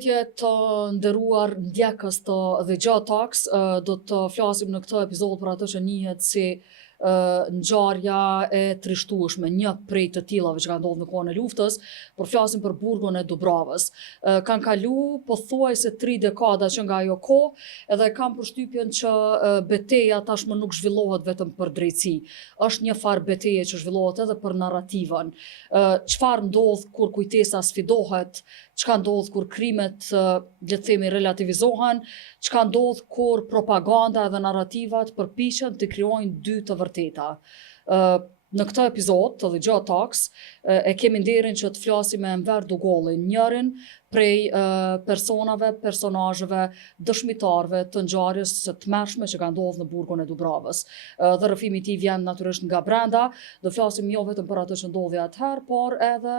Përshëndetje të nderuar ndjekës të The Gjë Talks, do të flasim në këtë epizod për atë që njihet si ngjarja e trishtueshme, një prej të tillave që ka ndodhur në kohën e luftës, por flasim për burgun e Dubravës. Kanë kalu pothuajse 3 dekada që nga ajo kohë, edhe kam përshtypjen që betejë tashmë nuk zhvillohet vetëm për drejtësi. Është një farë betejë që zhvillohet edhe për narrativën. Çfarë ndodh kur kujtesa sfidohet? Çka ndodh kur krimet, le të themi, relativizohen, çka ndodh kur propaganda dhe narrativat përpiqen të krijojnë dy të vërteta. Në këtë epizod të The Gjë Talks e kemi nderin që të flasim me Enver Dugollin, njërin prej personazheve dëshmitarëve të ngjarjes së tmerrshme që ka ndodhur në burgun e Dubravës. Dhe rrëfimi i tij vjen natyrisht nga brenda. Do flasim jo vetëm për atë që ndodhi atëherë, por edhe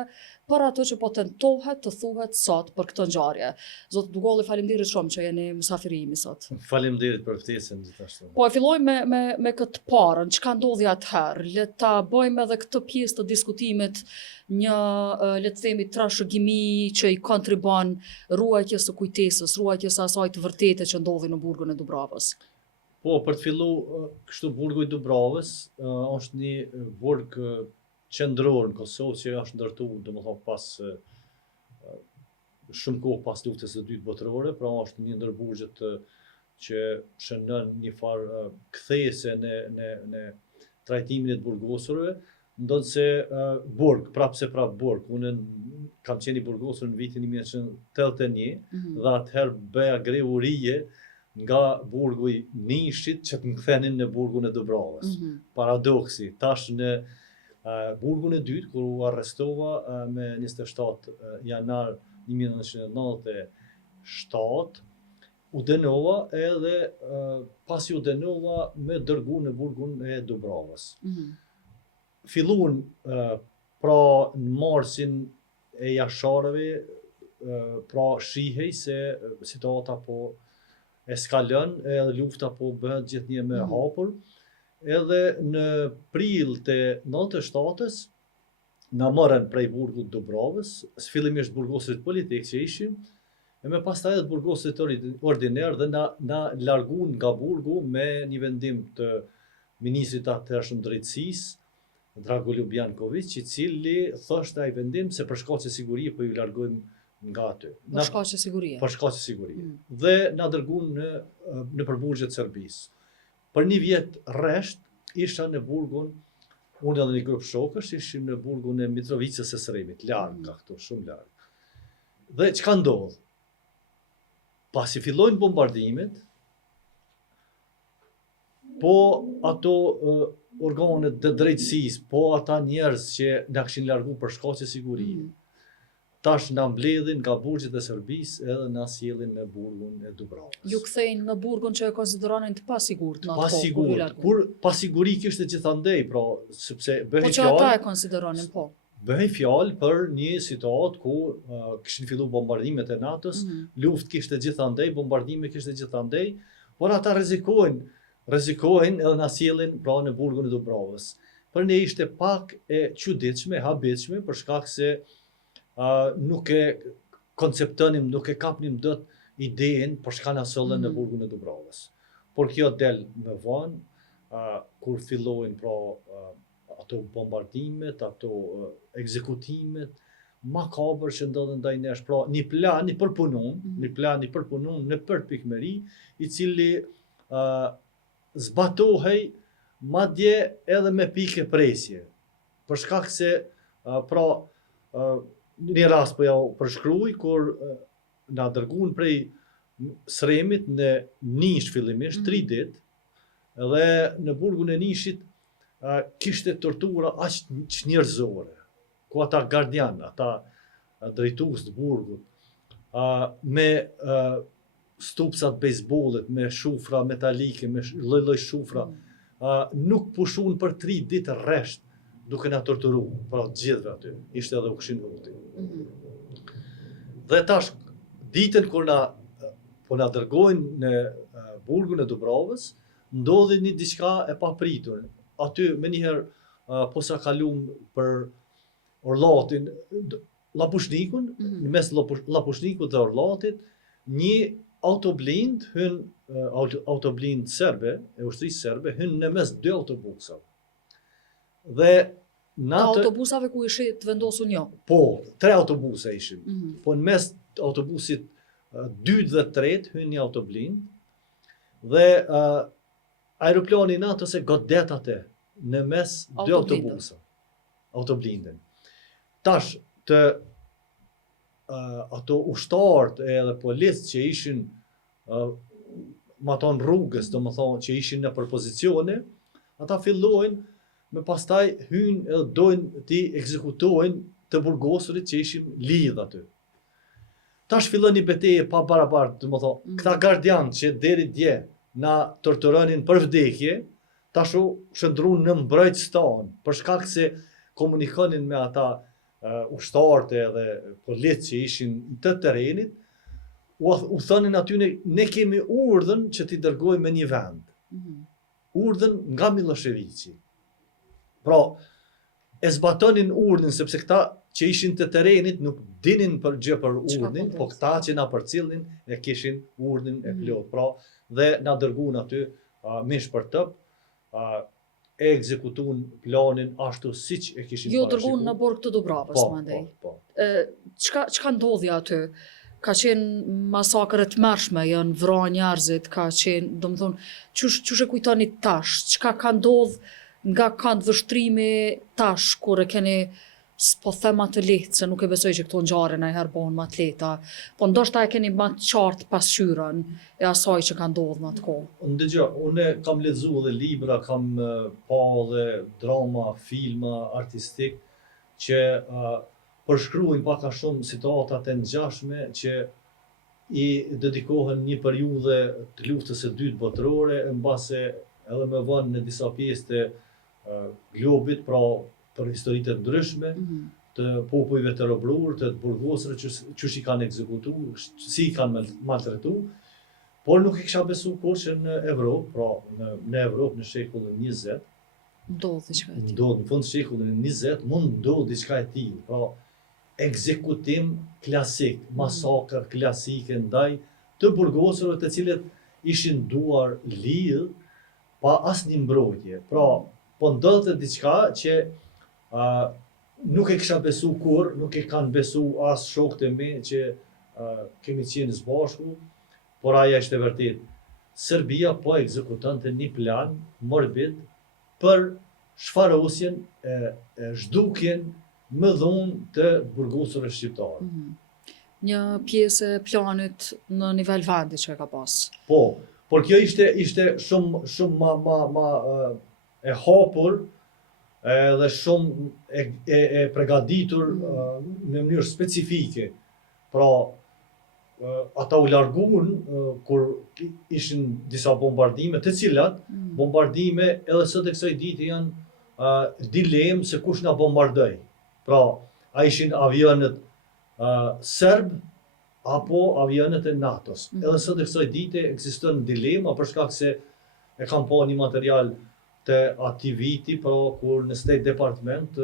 për atë që po tentohet të thuhet sot për këtë ngjarje. Zot Dugolli, faleminderit shumë që jeni mysafiri imi sot. Faleminderit për ftesën gjithashtu. Po e fillojmë me këtë parën, çka ndodhi atëherë. Le ta bëjmë edhe këtë pjesë të diskutimit një, le të themi, trashëgimi që i kontribon ruajtjes së kujtesës, ruajtjes së asaj të vërtetë që ndodhi në burgun e Dubravës. Po, për të filluar, kështu burgu i Dubravës është një burg qendror në Kosovë që është ndërtuar, domethënë pas shumë kohë pas luftës së dytë botërore, pra është një ndër burgjet që shënon një farë kthese në trajtimin e të burgosurve, ndonse burg, prapse burg. Unë kam qenë i burgosur në vitin 1981 dhe atëherë bëja grevurije nga burgu i Nishit që të më kthenin në burgun e Dubravës. Paradoksi, tash në burgun e dytë, kur u arrestova me 27 janar 1997, u dënova edhe pasi u dënova me dërgu në burgun e Dubravës. Filluan pra në marsin e jasharëve, pra shihej se situata po eskalon, edhe lufta po bëhet gjithnjë më e hapur. Edhe në prill të 97-s na morën prej burgut Dubravës, fillimisht burgosit politik që ishim, e me pastaj edhe burgosit ordiner dhe na larguan nga burgu me një vendim të ministrit atëhershëm drejtësisë, Dragoljub Janković, i cili thoshte ai vendim se për shkaqe sigurie po ju largojmë nga aty. Për shkaqe sigurie. Për shkaqe sigurie. Dhe na dërguan në përburgjet Serbisë. Për një vjet rresht isha në burgun, unë edhe një grup shokësh, ishim në burgun e Mitrovicës së Sremit, larg nga këtu, shumë larg. Dhe çka ndodh? Pasi fillojnë bombardimet, po ato organet të drejtësisë, po ata njerëz që na kishin largu për shkaqe sigurie, tash na mbledhin nga burgjet e Serbisë edhe na sjellin në burgun e Dubravës. Ju kthejnë në burgun që e konsideronin të pasigurt në atë kohë. Pasigurt, kur pasiguri kishte gjithandej, pra sepse bëhej fjalë. Po që ata e konsideronin, po. Bëhej fjalë për një situatë ku kishin filluar bombardimet e NATO-s, luftë kishte gjithandej, bombardime kishte gjithandej, por ata rrezikojnë edhe na sjellin pra në burgun e Dubravës. Për ne ishte pak e çuditshme, habitshme, për shkak se nuk e konceptonim, nuk e kapnim dot idenë për çka na sollën në burgun e Dubravës. Por kjo del më vonë, kur fillojnë pra ato bombardimet, ato ekzekutimet makabër që ndodhen ndaj nesh, pra një plan i përpunuar në përpikmëri, i cili zbatohej madje edhe me pikë presje. Për shkak se pra një rast po ja përshkruaj kur na dërguan prej Sremit në Nish fillimisht 3 ditë, dhe në burgun e Nishit kishte tortura aq njerëzore, ku ata gardian, ata drejtues të burgut, me stupsat bejsbollit, me shufra metalike, me lloj-lloj shufra, nuk pushun për 3 ditë rresht, duke na torturuar, pra gjithëve aty. Ishte edhe u kishin huti. Dhe tash, ditën kur na dërgojnë në burgun e Dubravës, ndodhi një diçka e papritur. Aty menjëherë posa kalum për Orllatin, Lapushnikun, në mes Lapushnikut dhe Orllatit, një autoblind autoblind serbe, e ushtrisë serbe, hyn në mes 2 autobusave. Dhe Të autobusave ku ishi të vendosur një? Po, 3 autobuse ishin. Po në mes autobusit 2 dhe 3 hyn një autoblind dhe aeroplani NATO-s e godet atë në mes 2 autobuse. Autoblinden. Tash të ato ushtarët edhe policët që ishin ma tonë rrugës, do më thonë që ishin në përpozicione, ata fillojnë me pastaj hynë edhe dojnë ti ekzekutojnë të burgosurit që ishin lidh aty. Tash fillon një betejë pa barabartë, do më thonë, këta gardian që deri dje na torturonin për vdekje, tash u shëndrun në mbrojtës tanë, për shkak se komunikonin me ata ushtarët edhe policë që ishin të terrenit, u thonin aty ne kemi urdhën që t'i dërgojmë në një vend. Urdhën nga Miloševići. Pra, e zbatonin urdhën sepse këta që ishin të terrenit nuk dinin për gjë për urdhën, po këta që na përcillnin e kishin urdhën e plot. Pra, dhe na dërguan aty mish për tëp, e ekzekutun planin ashtu siç e kishin parashikuar. Jo dërguan në borg të Dubravës, mandej. Po. Çka ndodhi aty? Ka qenë masakre të mërshme, janë vrarë njerëzit, ka qenë, do më thonë, çush e kujtoni tash, çka ka ndodh nga kanë vështrimi tash, kur e keni, s'po them të lehtë, se nuk e besoj që këto ngjarje ndonjëherë bëhen më të lehta, po ndoshta e keni më të qartë pasqyrën e asaj që ka ndodhur në atë kohë. Ndëgjoj, unë kam lexuar dhe libra, kam pa dhe drama, filma artistik që përshkruajnë pak a shumë situatat e ngjashme që i dedikohen një periudhe të luftës së dytë botërore, mbase edhe më vonë në disa pjesë të globit, pra për historitë të ndryshme, të popujve të robëror, të burgosëve që i kanë ekzekutuar, si i kanë maltretuar, por nuk e kisha besu që në Evropë, pra në Evropë në shekullin 20, ndodh diçka e tillë. Ndodh në fund të shekullin 20, mund ndodh diçka e tillë, pra ekzekutim klasik, masakër klasike ndaj të burgosëve të cilët ishin duar lidh pa asnjë mbrojtje. Pra, po ndodhte diçka që nuk e kisha besu kur, nuk e kanë besu as shokët e mi që kemi qenë së bashku, por aja ishte vërtet. Serbia po ekzekutonte një plan morbid për shfarosjen e zhdukjen më dhunë të burgosëve shqiptarë. Një pjesë e planit në nivel vendi që ka pas. Po, por kjo ishte shumë ma e hapur dhe shumë e përgatitur në mënyrë specifike. Pra, ata u larguan kur ishin disa bombardime, të cilat bombardime edhe sot e kësaj dite janë dilemë se kush na bombardoi. Pra, a ishin avionët serb apo avionët e NATO-s. Edhe sot e kësaj dite ekziston dilema për shkak se e kam pa një material të atij viti, pra kur në State Department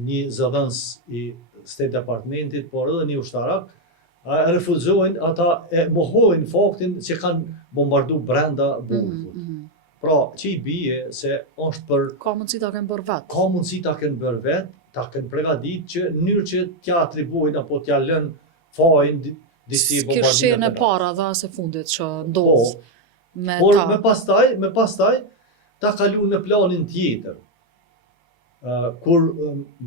një zëdhënës i State Departmentit, por edhe një ushtarak, refuzojnë, ata e mohojnë faktin që kanë bombardu brenda burgut. Pra, që i bie se është për... Ka mundësi ta kenë bërë vetë. Ka mundësi ta kenë bërë vetë, ta kenë pregadit që në mënyrë që t'ja atribuojnë apo t'ja lënë fajin disi bombardime. S'kishën e para dhe as e fundit që ndodh me por ta. Me pastaj ta kalu në planin tjetër. Kur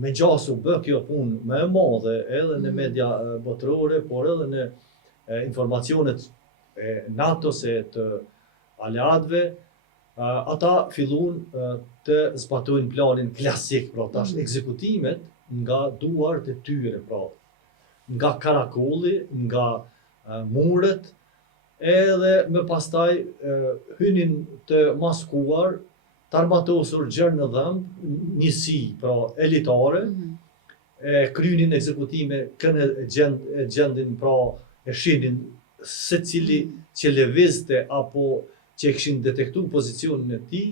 me gjasu bë kjo punë më e madhe edhe në media botërore, por edhe në informacionet e NATO-s e të aleatëve, ata fillun të zbatojnë planin klasik, pra tash ekzekutimet nga duart e tyre, pra nga karakolli, nga muret, edhe me pastaj hynin të maskuar, të armatosur gjërë në dhëmbë, njësi, pra elitare, krynin ekzekutime, kënë e gjendin, pra e shinin se cili që levizte apo që e kishin detektu pozicionin e tij,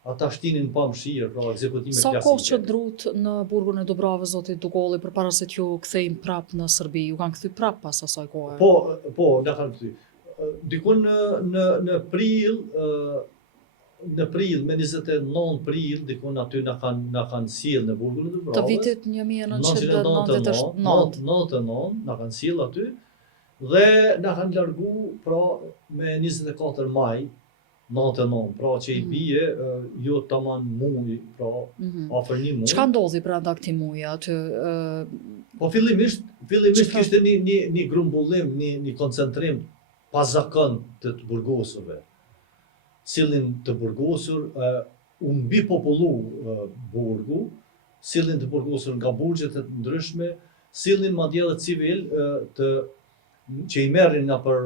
ata shtinin pa mëshirë, pra ekzekutime Sa klasike. kohë që drut në burgun e Dubravës, zoti Dugolli, përpara se t'ju kthejnë prap në Serbi, ju kanë kthy prap pas asaj kohe? Po, na kanë kthy. Dikun në prill, në prill, me 29 prill, dikun aty na kanë sjell në burgun e Dubravës. Të vitit 1999. 99 na kanë sjell aty dhe na kanë largu pra me 24 maj 99, pra që i bie jo tamam muaj, pra afër një muaj. Çka ndodhi brenda këtij muaji aty? Po fillimisht kishte një grumbullim, një koncentrim pazakon të burgosurve. Sillin të burgosur, u mbi popullu burgu, sillin të burgosur nga burgjet e ndryshme, sillin madje edhe civil që i merrin nga për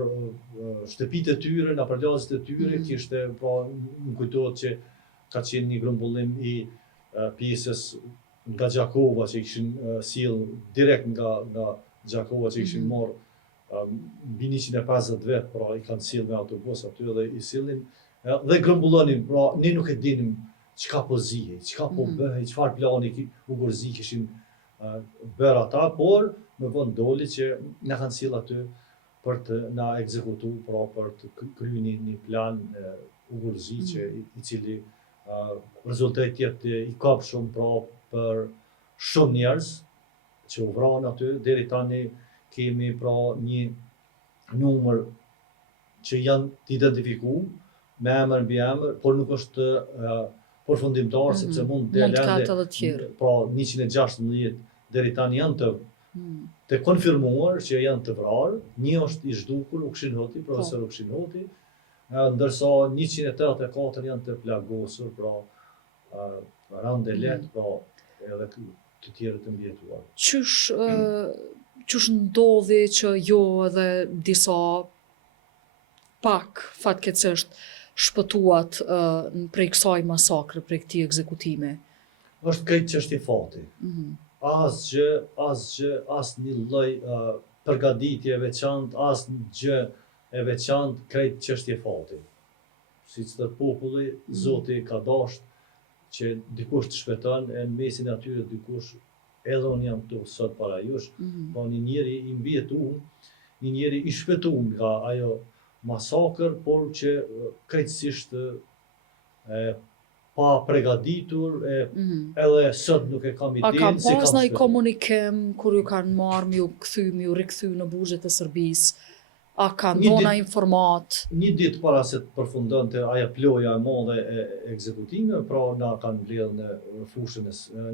shtëpitë e tyre, nga për lagjet e tyre, kishte, pra, më kujtohet që ka qenë një grumbullim i pjesës nga Gjakova që kishin sjell direkt nga Gjakova që kishin marrë mbi 150 vet, pra i kanë sjell me autobus aty dhe i sillnin dhe grumbullonin, pra ne nuk e dinim çka po zihej, çka po bëhej, çfarë plani u gërzi kishin bërë ata, por më vonë doli që na kanë sjell aty për të na ekzekutu, pra për të kryer një plan ugërzi që i cili rezultati jetë i kapshëm, pra për shumë njerëz që u vranë aty. Deri tani kemi pra një numër që janë të identifikuar me emër mbi emër, por nuk është përfundimtar sepse mund të ketë edhe të tjerë. Pra 116 deri tani janë të konfirmuar që janë të vrarë, një është i zhdukur Ukshin Hoti, profesor Ukshin Hoti, ndërsa 184 janë të plagosur, pra randelet, pra edhe të tjerë të mbjetuar. Qysh ndodhi që jo edhe disa pak fatkeqësisht shpëtuat prej kësaj masakre, prej këtij ekzekutimi? Është krejt çështje fati. Asnjë lloj përgatitje e veçantë, asnjë e veçantë, krejt çështje fati. Siç të populli, Zoti ka dashur që dikush të shpëton, e në mesin e atyre dikush, edhe unë jam këtu sot para jush, po një njeri i mbjetuar, një njeri i shpëtuar nga ajo masakër, por që krejtësisht pa përgatitur, edhe sot nuk e kam idenë. A ka pas ndonjë komunikim kur ju kanë marrë, ju rikthy në burgjet e Serbisë? A ka ndona informat? Një ditë para se të përfundonte ajo ploja e madhe e ekzekutimeve, pra na kanë mbledhur në fushën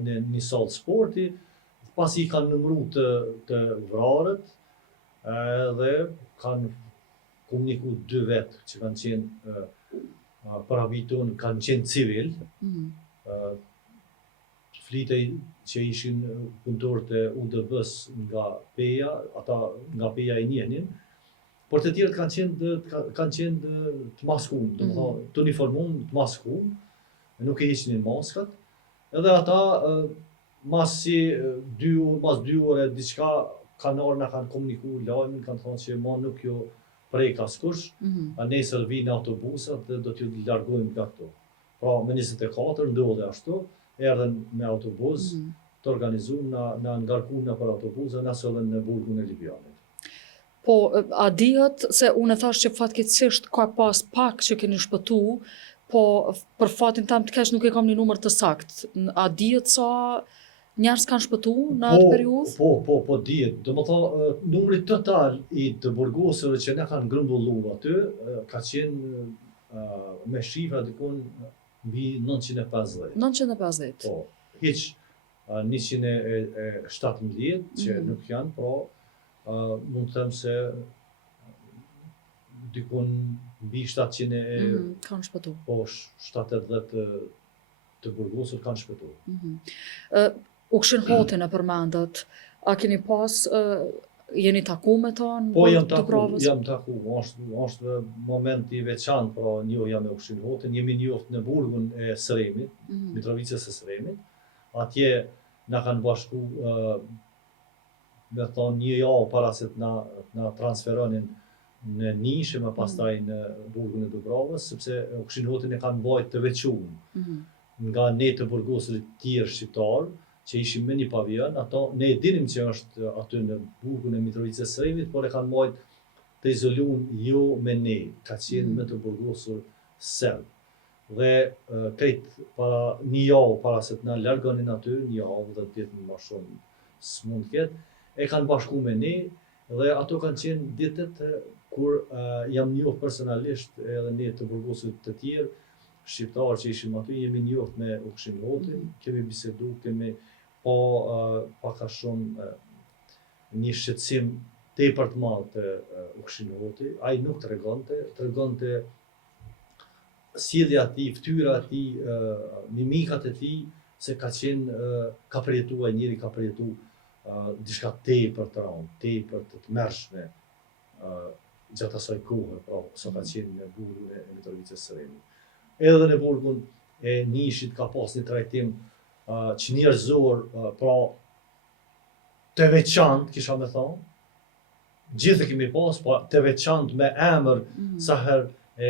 në një sallë sporti, pasi kanë numëruar të vrarët, dhe kanë komunikuar 2 vet që kanë qenë para viton, kanë qenë civil, flitej që ishin punëtorët e UDB-s nga PEA, ata nga PEA i njehnin, por të tjerët kanë qenë të maskuar, domethënë të uniformuar, të maskuar, nuk e heqnin maskat, edhe ata mas 2 ore diçka kanë na kanë komunikuar lajmin, kanë thonë që ma nuk jo prek askush, a nesër vinë autobusat dhe do t'ju largojmë nga këtu. Pra me 24 ndodhe ashtu, erdhen me autobus, të organizuar, na ngarkuan nëpër autobus dhe na sollën në burgun e Libianit. Po, a dihet se unë e thash që fatkeqësisht ka pas pak që keni shpëtu, po për fatin tam të keq nuk e kam një numër të saktë. A dihet sa njerëz kanë shpëtu në atë periudhë? Po dihet. Domethënë numri total i të burgosurve që na kanë grumbulluar aty ka qenë me shifra dikon mbi 950. 950. Po, hiç 117 që nuk janë, po mund të them se dikon mbi 700 kanë shpëtu. Po, 780 të burgosur kanë shpëtu. Ukshin Hotin e përmendet, a keni pas, jeni taku me ta në Po, jam Dubravës? taku, është momenti i veçantë, pra njohja me Ukshin Hotin, jemi njoft në burgun e Sremit, Mitrovicës e Sremit, atje na kanë bashku me thonë një javë para se na transferonin në Nishë, më pastaj në burgun e Dubravës, sepse këshillotin e kanë bajt të veçuar. Nga ne të burgosërit tjerë shqiptarë, që ishim me një pavion, ato ne e dinim që është aty në burgun e Mitrovicës së Sremit, por e kanë bajt të izoluar jo me ne, ka qenë me të burgosur serb. Dhe krejt para një javë para se të na largonin aty, një javë dhe ditë më shumë s'mund ketë, e kanë bashku me ne dhe ato kanë qenë ditët kur jam njohur personalisht edhe ne të burgosit të tjerë, shqiptarë që ishim aty, jemi njohur me Ukshinotin, kemi bisedu, kemi pak a shumë një shqetësim tepër të madh të Ukshinoti. Ai nuk tregonte sjellja e tij, fytyra e tij, mimikat e tij, se ka përjetuar njëri, ka përjetuar diçka tepër të rëndë, tepër të tmerrshme gjatë asaj kohe, pra sa ka qenë në burgun e Mitrovicës së Sremit. Edhe në burgun e Nishit ka pas një trajtim që njerëzor, pra të veçantë, kisha me thonë, gjithë kemi pas, po të veçantë me emër sa herë e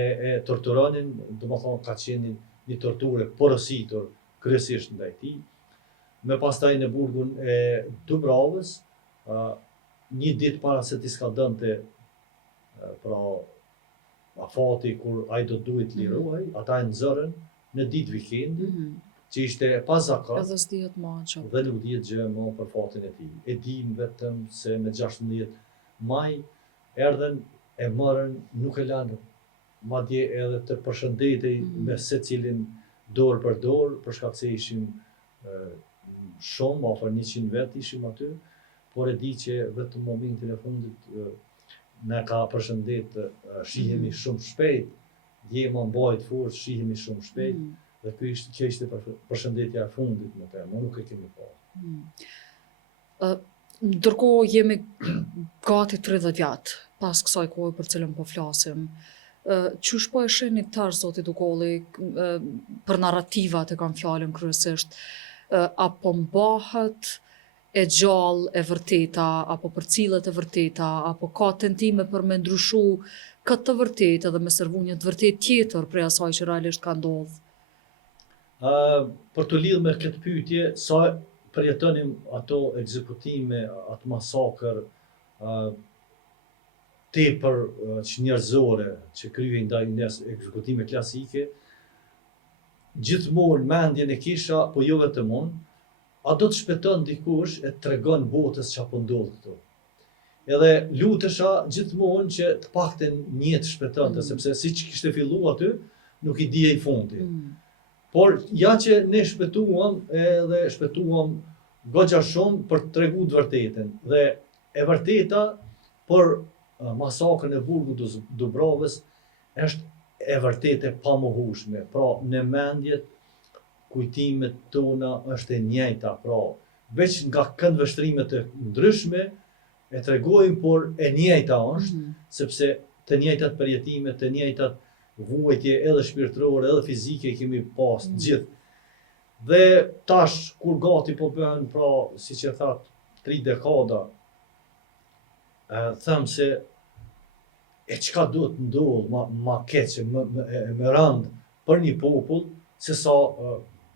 torturonin, do më thonë ka qenë një torturë porositur kryesisht ndaj tij. Me pastaj në burgun e Dubravës, një ditë para se t'i skadonte pra afati kur ai do duhet lirohej, ata e nxorën në ditë vikendi, që ishte pa zakonshëm. Edhe s'dihet më që. Dhe nuk dihet gjë më për fatin e tij. E dim vetëm se me 16 maj erdhen, e morën, nuk e lanë, madje edhe të përshëndetej me secilin dorë për dorë, për shkak se ishim shumë, afër 100 vet ishim aty, por e di që vetëm momentin e fundit na ka përshëndet, shihemi shumë shpejt, jema mbajt fort, shihemi shumë shpejt, dhe kjo ishte përshëndetja e fundit me të, nuk e kemi parë. Ndërkohë jemi gati 30 vjet pas kësaj kohe për cilën po flasim. Qysh po e shihni tash, zoti Dukolli, për narrativat e kam fjalën kryesisht, apo mbahet e gjallë e vërteta, apo përcillet e vërteta, apo ka tentime për me ndryshu këtë të vërtetë edhe me servu një të vërtetë tjetër prej asaj që realisht ka ndodhur? Për të lidhur me këtë pyetje, sa përjetonim ato ekzekutime, atë masakër tepër që njerëzore që kryhen ndaj ekzekutime klasike, gjithmonë mendjen e kisha, po jo vetëm unë, a do të shpëton dikush e tregon botës çfarë po ndodh këtu. Edhe lutesha gjithmonë që të paktën një të shpëtonte, sepse siç kishte filluar aty, nuk i dihej fundi. Por ja që ne shpëtuam goxha shumë për të treguar të vërtetën. Dhe e vërteta për masakrën e burgut të Dubravës është e vërtetë e pamohueshme. Pra në mendjet, kujtimet tona është e njëjta, pra veç nga këndvështrime të ndryshme e tregojmë, por e njëjta është, sepse të njëjtat përjetime, të njëjtat vuajtje edhe shpirtërore, edhe fizike kemi pas gjithë. Dhe tash kur gati po bëhen, pra siç e thatë, 3 dekada, them se e çka duhet ndodh ma keq, më rënd për një popull, se sa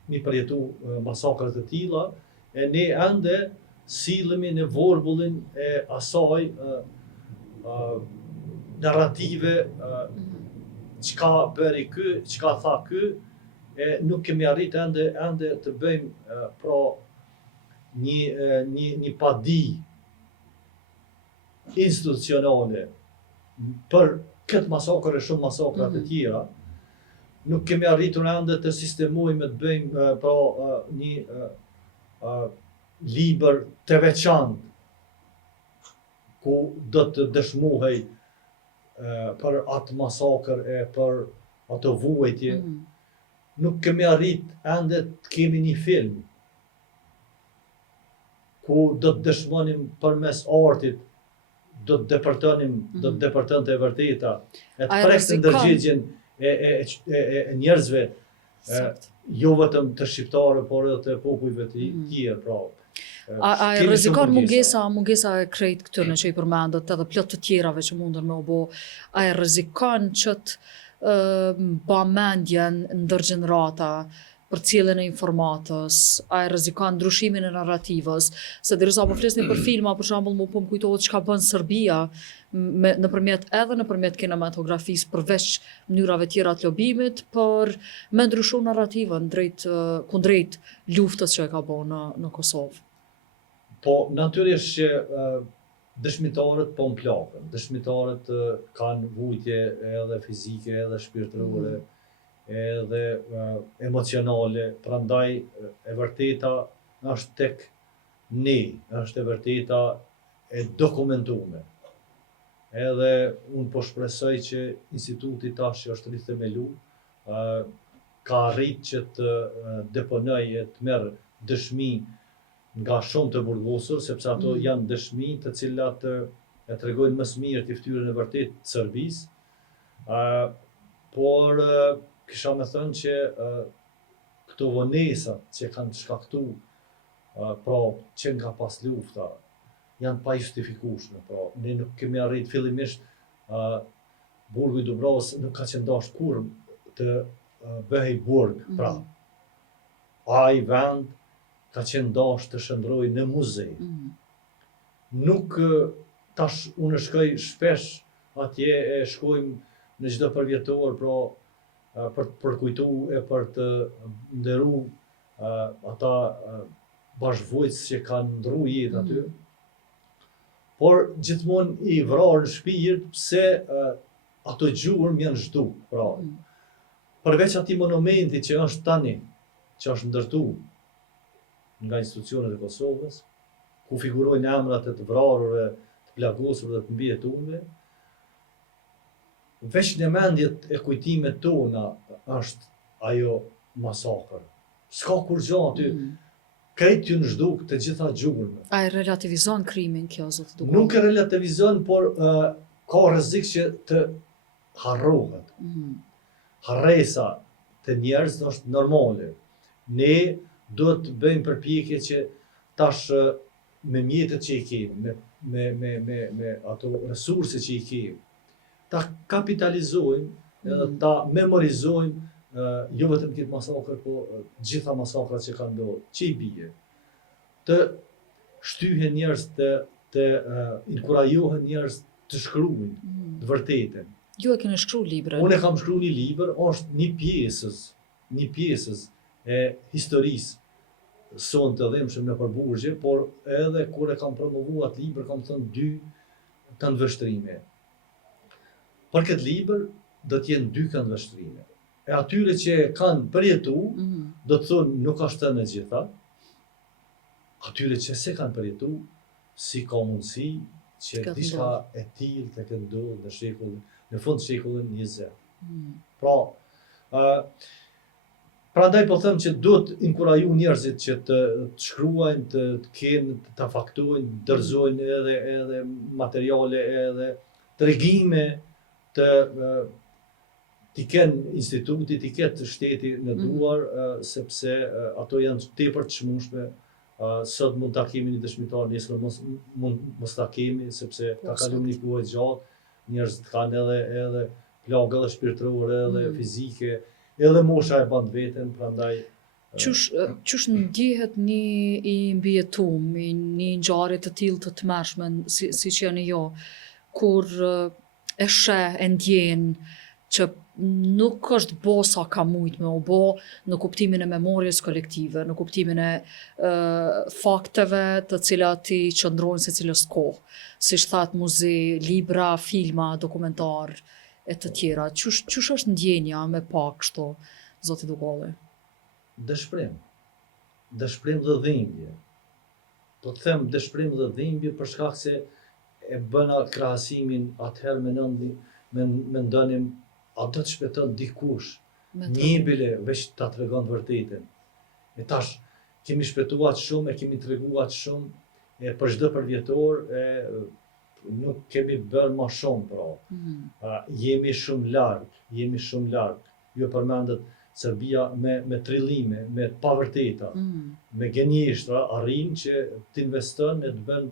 mi përjetu masakrat të tilla, e ne ende sillemi në vorbullin e asaj narrative, çka bëri ky, çka tha ky, e nuk kemi arrit ende të bëjmë pra një padi institucionale për këtë masakër e shumë masakra të tjera. Nuk kemi arritur ende të sistemojmë, të bëjmë pra një libër të veçantë ku do të dëshmohej për atë masakër e për ato vuajtje. Nuk kemi arrit ende të kemi një film ku do të dëshmonim përmes artit, do të depërtonte e vërteta, e të prekte ndërgjigjen e njerëzve, jo vetëm të shqiptarë, por edhe të popujve të tjerë, pra. A kemi rrezikon shumë mungesa e krejt këtyre që i përmendët edhe plot të tjerave që mundën me u bo, a e rrezikon që të ba mendjen ndër gjenerata për cilën e informatës, a e rrezikon ndryshimin e narrativës, se derisa po flisni për filma, për shembull, më kujtohet çka bën Serbia nëpërmjet kinematografisë përveç mënyrave tjera të lobimit për me ndryshu narrativën kundrejt luftës që e ka bërë në Kosovë. Po, natyrisht që dëshmitarët po m'plakën. Dëshmitarët kanë vujtje edhe fizike, edhe shpirtërore, edhe emocionale. Prandaj e vërteta është tek ne, është e vërteta e dokumentume. Edhe unë po shpresoj që instituti tash që është rithemelu, ka arrit që të deponoj e të merr dëshmi nga shumë të burgosur, sepse ato janë dëshmi të cilat e tregojnë më së miri të fytyrën e vërtetë të Serbisë. Por kisha me thënë që këto vonesat që kanë shkaktuar, pra që nga pas lufta, janë pa justifikueshme. Pra, ne nuk kemi arrit fillimisht, burgu i Dubrovës nuk ka qenë dashur kurrë të bëhej burg. Pra, ai vend ka qenë dashur të shndrojë në muze. Nuk tash unë shkoj shpesh atje, e shkojmë në çdo përvjetor, pra për të përkujtuar e për të nderu ata bashkëvojtës që kanë ndru jetë aty. Por gjithmonë i vrarë në shpirt pse ato gjurmë janë zhdu. Pra, përveç atij monumenti që është tani, që është ndërtuar nga institucionet e Kosovës, ku figurojnë emrat e të vrarurve, të plagosurve dhe të mbijetuarve, veç në mendjet e kujtimet tona është ajo masakër. S'ka kur gjë aty, krejt ju në zhduk të gjitha gjurmë. A e relativizon krimin kjo, zotë Dugolli? Nuk e relativizon, por ka rrezik që të harrohet. Harresa të njerëz është normale. Ne do të bëjmë përpjekje që tash me mjetet që i kemi, me ato resurse që i kemi, ta kapitalizojmë edhe ta memorizojmë jo vetëm këtë masakër, po gjitha masakrat që kanë ndodhur, që i bie. Të shtyhen njerëz, të inkurajohen njerëz të shkruajnë të vërtetën. Ju e keni shkruar librin? Unë e kam shkruar një libër, është një pjesës e historisë son të dhemshëm në përburgje, por edhe kur e kam promovuar atë libër, kam thënë dy këndvështrime. Për këtë libër do të jenë dy këndvështrime. E atyre që kanë përjetu, do të thonë nuk është të në gjitha. Atyre që se kanë përjetu, si ka mundësi që diçka e tillë të ketë ndodhur në fund të shekullin 20. Pra, prandaj po them që duhet inkuraju njerëzit që të shkruajnë, të kenë, të faktojnë, dorëzojnë edhe materiale, edhe tregime, t'i kenë instituti, t'i ketë shteti në duar, sepse ato janë tepër të çmueshme. Sot mund ta kemi një dëshmitar, nesër mund mos ta kemi, sepse ka kaluar një kohë gjatë, njerëzit kanë edhe plagë edhe shpirtërore, edhe fizike, edhe mosha e bën veten, prandaj Qysh ndjehet një i mbijetum, një ngjarje të tillë të tmerrshme, siç jeni jo, kur e sheh, e ndjen që nuk është bo sa ka mujt me u bo në kuptimin e memorjes kolektive, në kuptimin e fakteve të cilat i qëndrojnë se cilës kohë, si thatë muze, libra, filma, dokumentar e të tjera. Qysh është ndjenja me pa kështu, zoti Dugolli? Dëshpërim dhe dhimbje. Po të them dëshpërim dhe dhimbje për shkak se e bëna krahasimin atëherë me ndonim a do të shpëton dikush një bile veç ta tregon të vërtetën. E tash kemi shpëtuar shumë, e kemi treguar shumë, e për çdo përvjetor nuk kemi bërë më shumë, pra. Jemi shumë larg. Ju përmendët Serbia me trillime, me pavërteta, me gënjeshtra arrin që të investon e të bën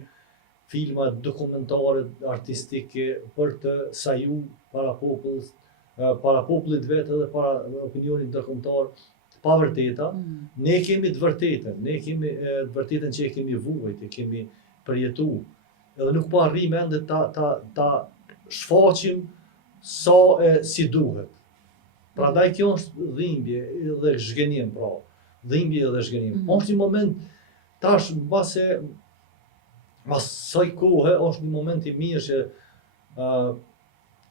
filma dokumentare artistike për të saju para popullit vetë dhe para opinionit ndërkombëtar të pavërteta. Ne kemi të vërtetën, ne kemi të vërtetën që e kemi vuajt, e kemi përjetu. Edhe nuk po arrim ende ta shfaqim sa e si duhet. Prandaj kjo është dhimbje dhe zhgënjim, pra. Dhimbje dhe zhgënjim. Është një moment tash mbase asaj kohe është një moment i mirë që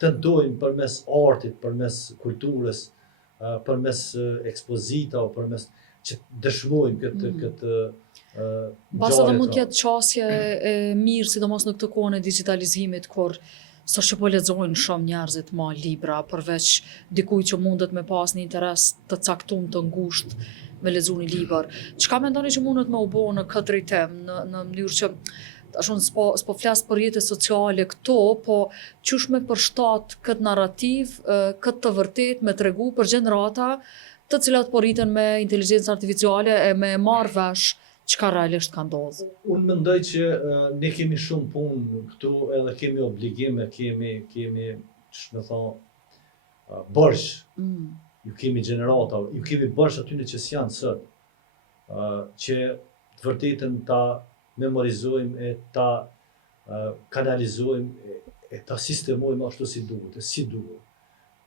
tentojmë përmes artit, përmes kulturës, përmes ekspozita, përmes që dëshmojmë këtë Basa dhe mund t'jetë qasje e mirë, sidomos në këtë kohën e digitalizimit, kur sa që po lexojnë shumë njerëzit ma libra, përveç dikuj që mundet me pas një interes të caktuar të ngushtë me lexu një libër. Çka mendoni që mundet me u bë në këtë drejtim, në mënyrë që tash unë s'po flas për rrjetet sociale këto, po qysh me përshtat këtë narrativ, këtë të vërtet me tregu për gjenerata të cilat po rriten me inteligjencë artificiale e me marrë vesh çka realisht ka ndodhur. Unë mendoj që ne kemi shumë punë këtu, edhe kemi obligime, kemi ç'më thon bërsh. Ju kemi gjenerata, ju kemi bërsh aty që s'janë sot. Që të vërtetën ta memorizojmë e ta kanalizojmë e ta sistemojmë ashtu si duhet.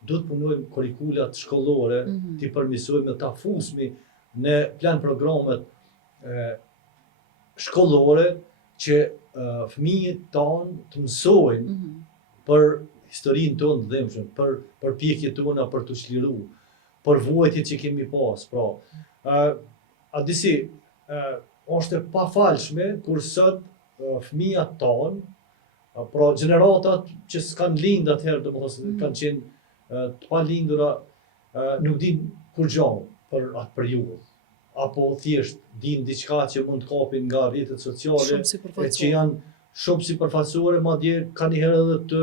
Duhet punojmë kurrikulat shkollore, t'i përmirësojmë ta fusmi në plan programet shkollore që fëmijët tanë të mësojnë për historinë tonë të dhemshme, për përpjekjet tona për të çliru, për vuajtjet që kemi pas. Pra, a disi, është e pafalshme kur sot fëmijat tanë, pra gjeneratat që s'kan lind atëherë, domethënë kanë qenë të palindura, nuk din kur gjallë për atë periudhë. Apo thjesht din diçka që mund të kapin nga rrjetet sociale, që janë shumë sipërfaqësore, madje kanë herë edhe të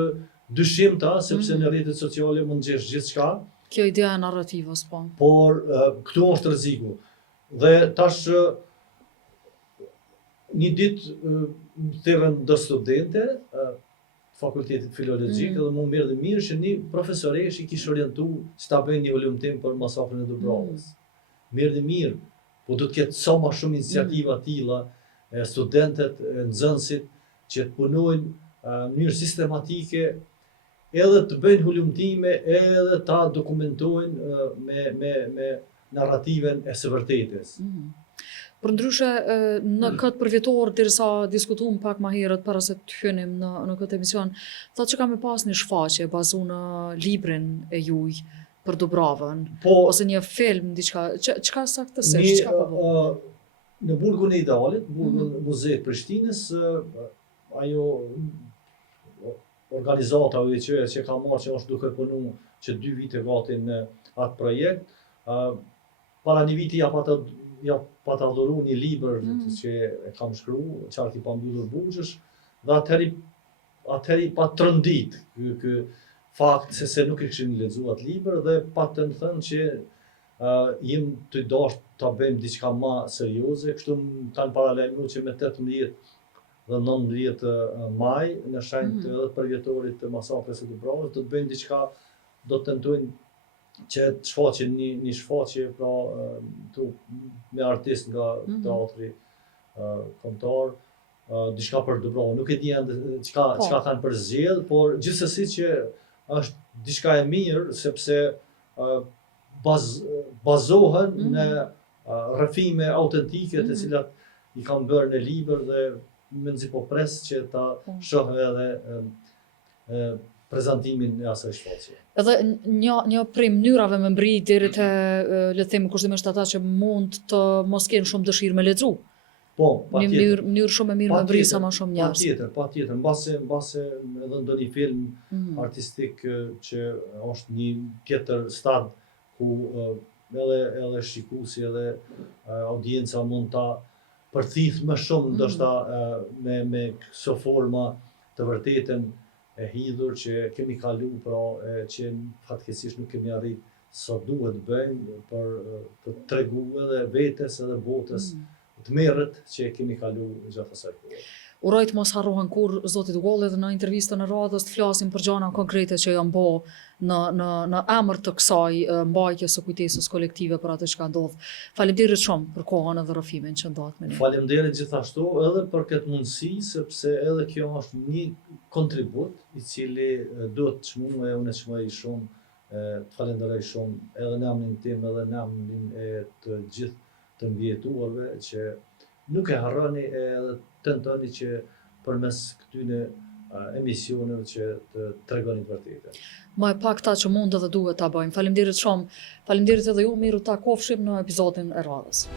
dyshimta, sepse në rrjetet sociale mund gjesh gjithçka. Kjo ideja e narrativës, po. Por këtu është rreziku. Dhe tash një ditë më thirrën do studente fakultetit filologjik dhe më mirë dhe mirë që një profesoresh i kishte orientuar se ta bëjnë një volumtim për masakrën e Dubravës. Mirë dhe mirë, po do të ketë sa më shumë iniciativa tilla, studentet, nxënësit që të punojnë në mënyrë sistematike, edhe të bëjnë hulumtime, edhe ta dokumentojnë me narrativen e së vërtetës. Përndryshe, në këtë përvjetor, derisa diskutuam pak më herët para se të hynim në këtë emision, thotë që kam pas një shfaqje bazuar në librin e juaj për Dubravën, ose një film, diçka, çka saktësisht, çka po bën? Në burgun e Idealit, burgun Muzejit Prishtinës, ajo organizata UEQ që ka marrë që është duke punu që 2 vite gati në atë projekt, para një viti ja pata dhuru një libër që e kam shkruar, qartë i pambyllur buxhësh, dhe atëheri pa trëndit ky fakt se nuk e kishin lexuar atë libër dhe pa të më thënë që jem të dashur ta bëjmë diçka më serioze, kështu më kanë paralajmëruar që me 18 dhe 19 maj në shenjtë edhe të përvjetorit të masakrës së Dubravës do të bëjnë diçka, do të tentojnë që të shfaqin një shfaqje pra me artist nga teatri kombëtar, diçka për Dubravën. Nuk e di ende çka kanë përzgjedh, por gjithsesi që është diçka e mirë sepse bazohen në rrëfime autentike të cilat i kanë bërë në libër dhe mendzi po pres që ta shoh edhe prezantimin e asaj shfaqje. Edhe një prej mënyrave me mbri deri te le të themi kushtimisht ata që mund të mos kenë shumë dëshirë me lexu. Po, patjetër. Një mënyrë shumë e mirë me mbri sa më shumë njerëz. Patjetër, mbase edhe ndonjë film artistik që është një tjetër stad ku edhe shikuesi edhe audienca mund ta përthith më shumë ndoshta me këso forma të vërtetën e hidhur që kemi kalu, pra që fatkeqësisht nuk kemi arrit sa duhet bëjmë për të tregu edhe vetes edhe botës të merret që e kemi kalu gjatë asaj kohë. Uroj të mos harrohen kur zotit Golli edhe në intervistën e radhës të flasim për gjëra konkrete që janë bë në emër të kësaj mbajtjes së kujtesës kolektive për atë që ndodh. Faleminderit shumë për kohën edhe rrëfimin që ndohet me ne. Faleminderit gjithashtu edhe për këtë mundësi, sepse edhe kjo është një kontribut i cili duhet të çmuar e unë çmoj shumë, të falenderoj shumë edhe në emrin tim edhe në emrin e të gjithë të mbijetuarve që nuk e harroni edhe tentoni që përmes këtyre emisioneve që të tregoni të vërtetën. Më e pakta që mund edhe duhet ta bëjmë. Faleminderit shumë. Faleminderit edhe ju, miru takofshim në episodin e radhës.